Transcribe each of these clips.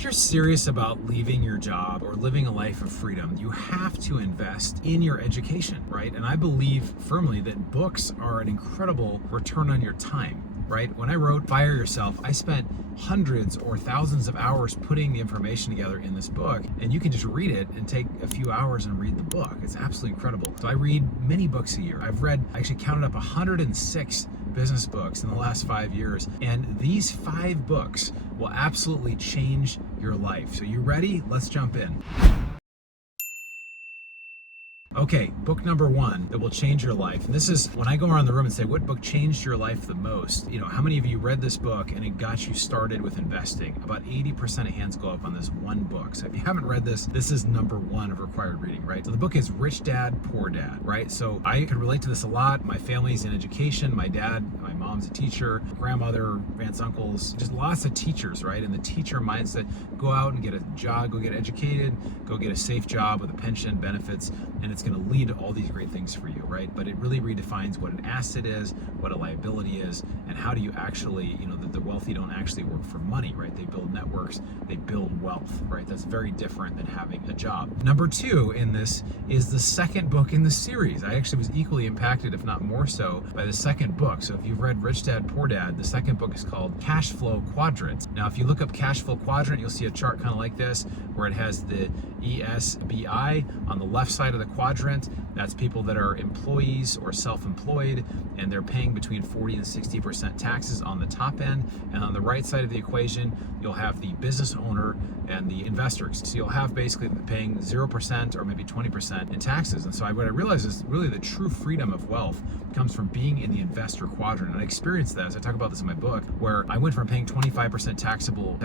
If you're serious about leaving your job or living a life of freedom, you have to invest in your education, right? And I believe firmly that books are an incredible return on your time. Right? When I wrote Fire Yourself, I spent hundreds or thousands of hours putting the information together in this book, and you can just read it and take a few hours and read the book. It's absolutely incredible. So I read many books a year. I actually counted up 106 business books in the last 5 years, and these 5 books will absolutely change your life. So you ready? Let's jump in. Okay, book number 1 that will change your life. And this is when I go around the room and say, what book changed your life the most? How many of you read this book and it got you started with investing? About 80% of hands go up on this one book. So if you haven't read this, this is number 1 of required reading, right? So the book is Rich Dad, Poor Dad, right? So I could relate to this a lot. My family's in education. My mom's a teacher, grandmother, aunts, uncles, just lots of teachers, right? And the teacher mindset, go out and get a job, go get educated, go get a safe job with a pension, benefits, and it's going to lead to all these great things for you, right? But it really redefines what an asset is, what a liability is, and how do you actually, the wealthy don't actually work for money, right? They build networks, they build wealth, right? That's very different than having a job. Number 2 in this is the second book in the series. I actually was equally impacted, if not more so, by the second book. So if you've read Rich Dad, Poor Dad, the second book is called Cashflow Quadrant. Now, if you look up Cashflow Quadrant, you'll see a chart kind of like this, where it has the ESBI on the left side of the quadrant. That's people that are employees or self-employed, and they're paying between 40 and 60% taxes on the top end. And on the right side of the equation, you'll have the business owner and the investors. So you'll have basically paying 0% or maybe 20% in taxes. And so what I realized is really the true freedom of wealth comes from being in the investor quadrant. And I experienced that, as I talk about this in my book, where I went from paying 25% taxable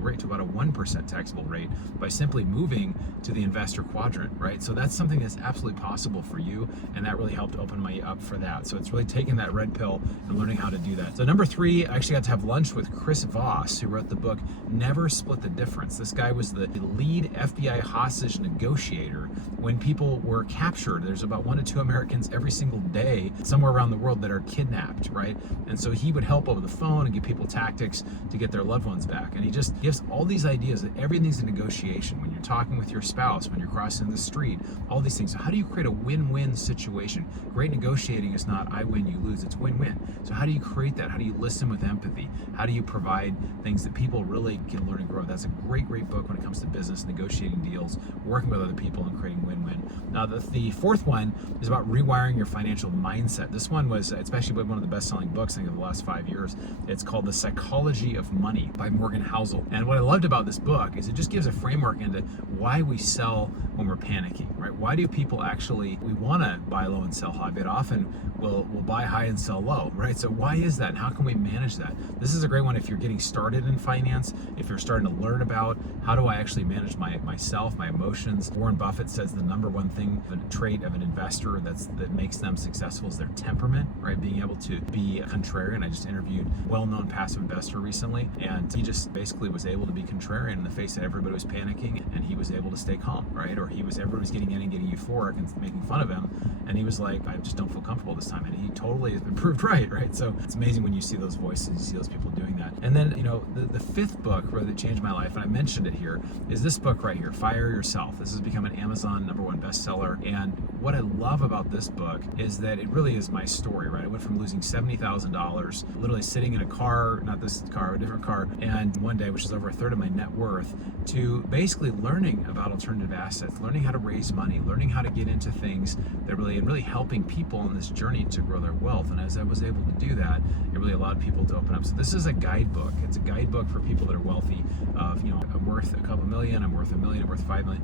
rate to about a 1% taxable rate by simply moving to the investor quadrant, right? So that's something that's absolutely possible for you, and that really helped open me up for that. So it's really taking that red pill and learning how to do that. So number 3, I actually got to have lunch with Chris Voss, who wrote the book Never Split the Difference. This guy was the lead FBI hostage negotiator when people were captured. There's about 1 to 2 Americans every single day somewhere around the world that are kidnapped, right? And so he would help over the phone and give people tactics to get their loved ones back. And he just gives all these ideas that everything's a negotiation. When you're talking with your spouse, when you're crossing the street, all these things. So how do you create a win-win situation? Great negotiating is not I win, you lose. It's win-win. So how do you create that? How do you listen with empathy? How do you provide things that people really can learn and grow? That's a great book when it comes to business, negotiating deals, working with other people, and creating win-win. Now, the 4th one is about rewiring your financial mindset. This one was, especially one of the best-selling books, I think, of the last 5 years. It's called The Psychology of Money by Morgan Housel. And what I loved about this book is it just gives a framework into why we sell when we're panicking, right? Why do people actually, we want to buy low and sell high, but often we'll buy high and sell low, right? So why is that? And how can we manage that? This is a great one if you're getting started in finance, if you're starting to learn about how do I actually manage myself, my emotions. Warren Buffett says the number 1 thing, the trait of an investor that makes them successful is their temperament, right? Being able to be a contrarian. I just interviewed a well-known passive investor recently, and he just basically was able to be contrarian in the face that everybody was panicking, and he was able to stay calm, right? Or everybody was getting in and getting euphoric and making fun of him, and he was like, I just don't feel comfortable this time. And he totally has been proved right? So it's amazing when you see those voices, you see those people doing that. And then, the 5th book really that changed my life, and I mentioned it here, is this book right here, Fire Yourself. This has become an Amazon #1 bestseller. And what I love about this book is that it really is my story, right? I went from losing $70,000, literally sitting in a car, not this car, a different car, and one day, which is over 1/3 of my net worth, to basically learning about alternative assets, learning how to raise money, learning how to get into things that really helping people on this journey to grow their wealth. And as I was able to do that, it really allowed people to open up. So this is a guidebook. It's a guidebook for people that are wealthy of, I'm worth a couple million, I'm worth $1 million, I'm worth $5 million.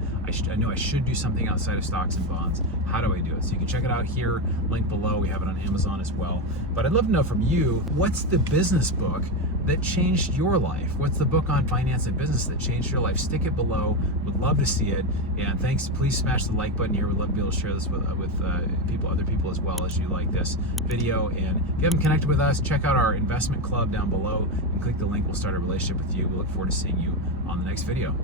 I know I should do something outside of stocks and bonds. How do I do it? So you can check it out here, link below. We have it on Amazon as well. But I'd love to know from you, what's the business book that changed your life? What's the book on finance and business that changed your life? Stick it below. Would love to see it. And thanks. Please smash the like button here. We'd love to be able to share this with other people as well as you like this video. And if you haven't connected with us, check out our investment club down below and click the link. We'll start a relationship with you. We look forward to seeing you on the next video.